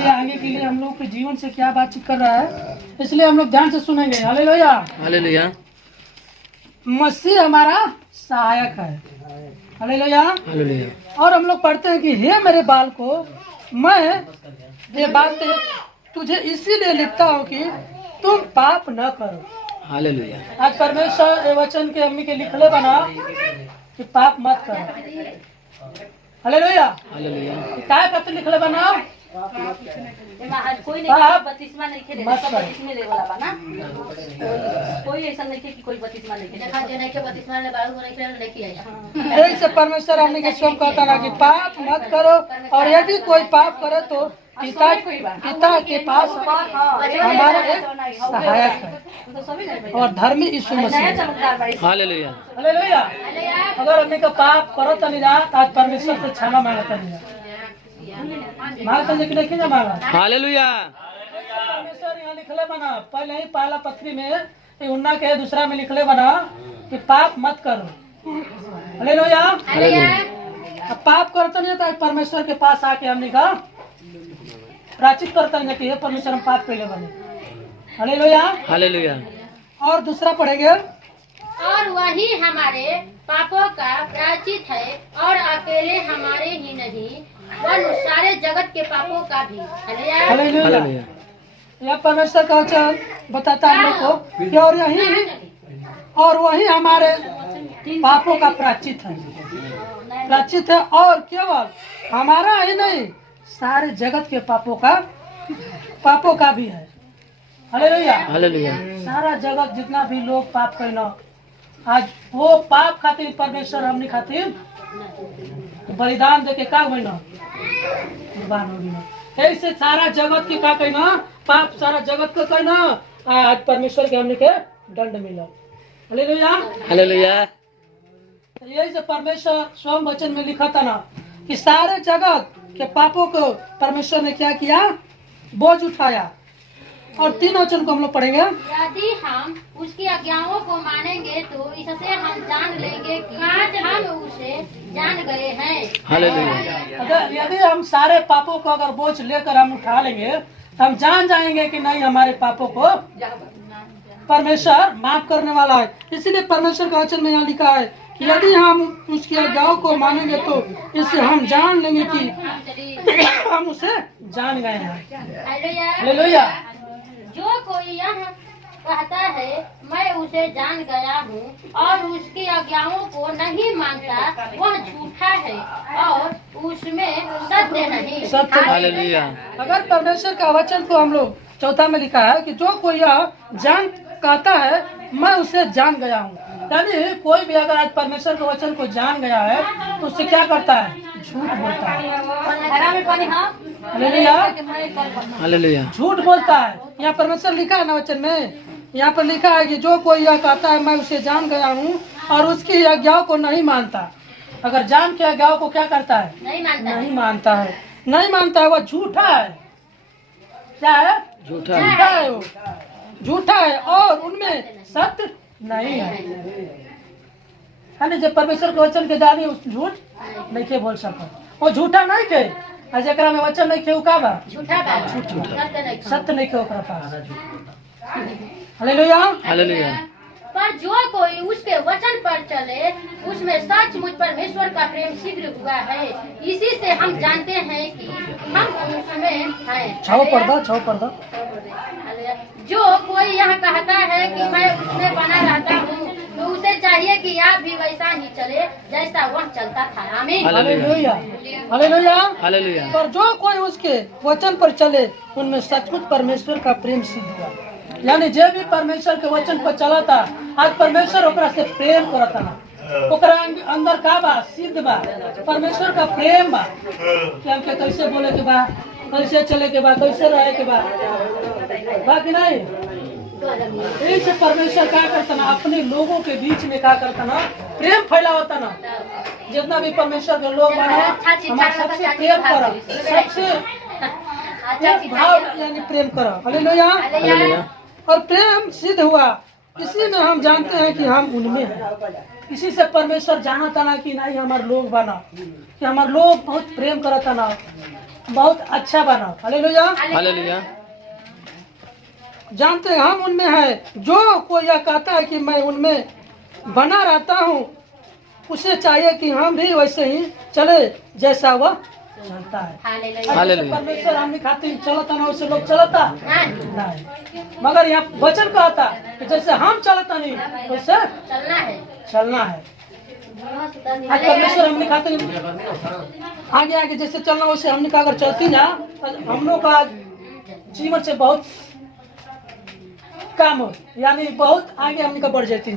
लिए आगे के लिए हम लोग के जीवन से क्या बातचीत कर रहा है, इसलिए हम लोग ध्यान से सुनेंगे। हालेलुया। हालेलुया। मसीह हमारा सहायक है। हालेलुया। हालेलुया। और हम लोग पढ़ते हैं कि हे मेरे बाल को, मैं ये बात तुझे इसीलिए लिखता हूँ कि तुम पाप न करो। हालेलुया। आज परमेश्वर ये वचन के हमनी के लिखले बना कि पाप मत करो। हालेलुया। हालेलुया। क्या कहते लिखले बना? कोई नहीं बत्तीसवा नहीं खेले, सब बत्तीसवें ले वाला बना। कोई ऐसा नहीं कि कोई बत्तीसवा नहीं खेले, देखा जो नहीं के बत्तीसवा ले बाल को नहीं खेले नहीं किया। यही से परमेश्वर हमने के स्वयं कहता ना कि पाप मत करो, और यदि कोई पाप करे तो पिता के पास हमारा एक सहायक है और धर्मी यीशु मसीह। हालेलुया। हालेलुया। अगर हमने का पाप करो तो नहीं जात, आज परमेश्वर से क्षमा मांगता नहीं जात, मांगता नहीं कि नहीं ना मांगा। हालेलुया। परमेश्वर यहाँ लिखले बना, पहले ही पहला पत्री में उन्ना के दूसरा में लिखले बना कि पाप मत करो। हालेलुया। अब पाप करते नहीं था, परमेश्वर के पास आके हमने का प्राचित करता नहीं कि परमेश्वर हम पाप पहले बने। हालेलुया। हालेलुया। और दूसरा पढ़ेंगे, और वही हमारे पापों का प्रायश्चित है, और अकेले हमारे ही नहीं वरन सारे जगत के पापों का भी। हालेलुया। यह परमेश्वर का वचन बताता है हम लोग को कि और वही हमारे पापों का प्रायश्चित है, और केवल हमारा ही नहीं सारे जगत के पापों का भी है। हालेलुया। हालेलुया। सारा जगत जितना भी लोग पाप करना, आज वो पाप खातिर परमेश्वर हमने खातिर बलिदान देके का बना कुर्बान हो गया। ऐसे सारा जगत के का कहना पाप, सारा जगत को कहना आज परमेश्वर के हमने के दंड मिला। हालेलुया। हालेलुया। यही से परमेश्वर स्वयं वचन में लिखा था ना कि सारे जगत के पापों को परमेश्वर ने क्या किया, बोझ उठाया। और 3 वचन को हम लोग पढ़ेंगे, यदि हम उसकी आज्ञाओं को मानेंगे तो इससे हम जान लेंगे कि आज हम उसे जान गए हैं। हालेलुया। अगर यदि हम सारे पापों को अगर बोझ लेकर हम उठा लेंगे तो हम जान जाएंगे कि नहीं हमारे पापों को परमेश्वर माफ करने वाला है। इसीलिए परमेश्वर का वचन में यहाँ लिखा है कि यदि हम उसकी आज्ञाओं को मानेंगे तो इससे हम जान लेंगे कि हम उसे जान गए हैं। हालेलुया। जो कोई यह कहता है मैं उसे जान गया हूँ और उसकी आज्ञाओं को नहीं मानता, वह झूठा है और उसमें सत्य नहीं। सत्य। हालेलुया। अगर परमेश्वर का वचन को हम लोग 4 में लिखा है कि जो कोई यह जान कहता है मैं उसे जान गया हूँ, यानी कोई भी अगर आज परमेश्वर के वचन को जान गया है तो उससे क्या करता है, झूठ बोलता है। हालेलुया। हालेलुया। झूठ बोलता है। यहाँ परमेश्वर लिखा है ना वचन में, यहाँ पर लिखा है कि जो कोई यह कहता है मैं उसे जान गया हूँ और उसकी आज्ञाओं को नहीं मानता। अगर जान के आज्ञाओं को क्या करता है, नहीं मानता है, वह झूठा है। क्या है, झूठा है वो, झूठा है और उनमें सत्य नहीं है। जब परमेश्वर के वचन के दानी झूठ नहीं के बोल सकता, वो झूठा नहीं के। जरा में वचन नहीं के का बा सत्य नहीं के ओकरा पास। हालेलुया। हालेलुया। पर जो कोई उसके वचन पर चले उसमें सचमुच परमेश्वर का प्रेम शीघ्र हुआ है। इसी से हम जानते हैं कि हम उसमें हैं। छाओ पर्दा। जो कोई यह कहता है कि मैं उसमें बना रहता हूँ तो उसे चाहिए कि आप भी वैसा ही चले जैसा वह चलता था। आमीन। हालेलुया। हालेलुया। हालेलुया। पर जो कोई उसके वचन पर चले उनमें सचमुच परमेश्वर का प्रेम सिद्ध हुआ। यानी जे भी परमेश्वर के वचन पर चला था, आज परमेश्वर ओकरा से प्रेम करता ना, ओकरा अंदर का बा, सिद्ध बा, परमेश्वर का प्रेम बा कि हमके कैसे बोले के बा, कैसे चले के बा, कैसे रहे के बा कि नहीं। इसे परमेश्वर क्या करता ना, अपने लोगों के बीच में क्या करता ना, प्रेम फैलावता ना। जितना भी परमेश्वर के लोग बना हमारे सबसे प्रेम करो, सबसे भाव यानी प्रेम करो। हालेलुया। और प्रेम सिद्ध हुआ, इसी में हम जानते हैं कि हम उनमें हैं। इसी से परमेश्वर जाना था ना कि नहीं हमारे लोग बना, कि हमारे लोग बहुत प्रेम करा था ना, बहुत अच्छा बनाओ। हालेलुया। हालेलुया। जानते हैं हम उनमें है, जो कोई यह कहता है कि मैं उनमें बना रहता हूँ, उसे चाहिए कि हम भी वैसे ही चले जैसा वह चलता है। हालेलुया। हालेलुया। परमेश्वर हमने खातिर चलता ना वैसे लोग चलता नहीं, नहीं, मगर यहाँ वचन कहता कि जैसे हम चलता नहीं वैसे चलना है। चलना है। आज परमेश्वर हमने खातिर आगे आगे जैसे चलना वैसे हमने का अगर चलती ना तो हम लोग का जीवन से बहुत काम हो, यानी बहुत आगे हमने का बढ़ जाती।